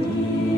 You.